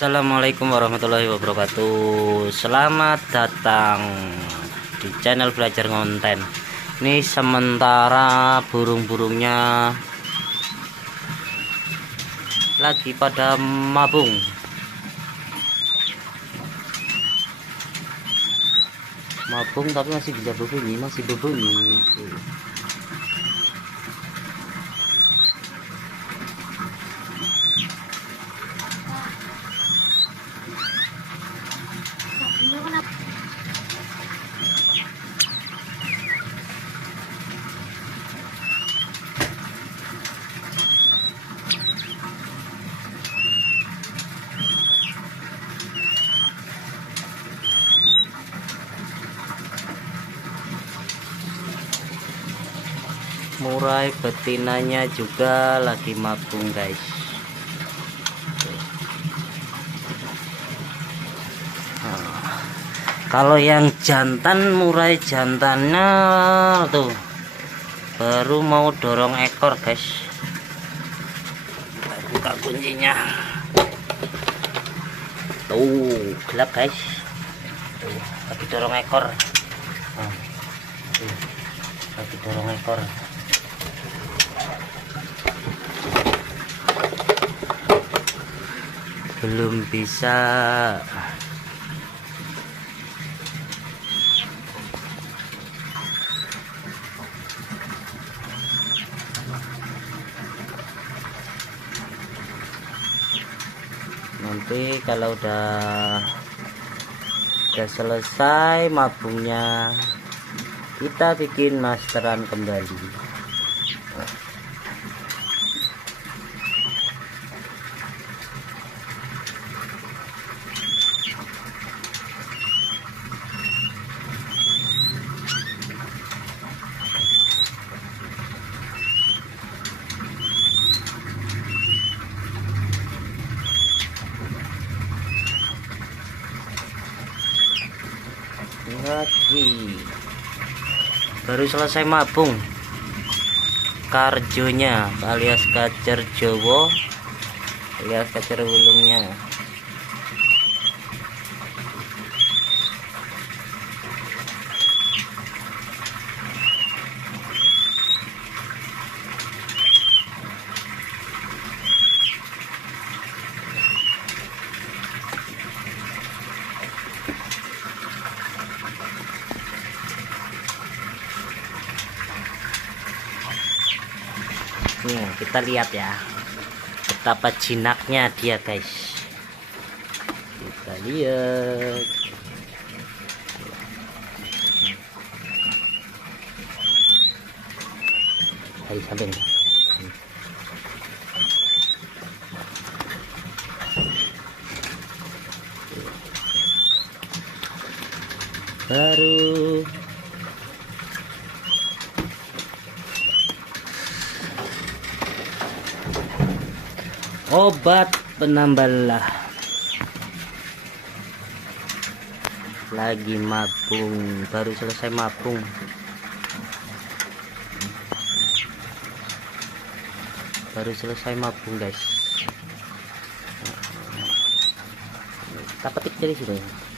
Assalamualaikum warahmatullahi wabarakatuh. Selamat datang di channel belajar konten. Ini sementara burung-burungnya lagi pada mabung. Mabung tapi masih bisa berbunyi, masih berbunyi. Murai betinanya juga lagi mabung, guys. Kalau yang jantan, murai jantannya tuh baru mau dorong ekor, guys. Buka kuncinya. Tuh, gelap, guys. Tuh, lagi dorong ekor. Tuh, lagi dorong ekor. Belum bisa. Nanti kalau udah selesai mabungnya, kita bikin masteran kembali. Lagi baru selesai mabung karjonya alias kacer Jawa alias kacer wulungnya. Kita lihat ya betapa jinaknya dia, guys. Kita lihat. Ayo sampai nih. Baru obat penambah lagi mabung, baru selesai mabung. Baru selesai mabung, guys. Kita petik dari sini.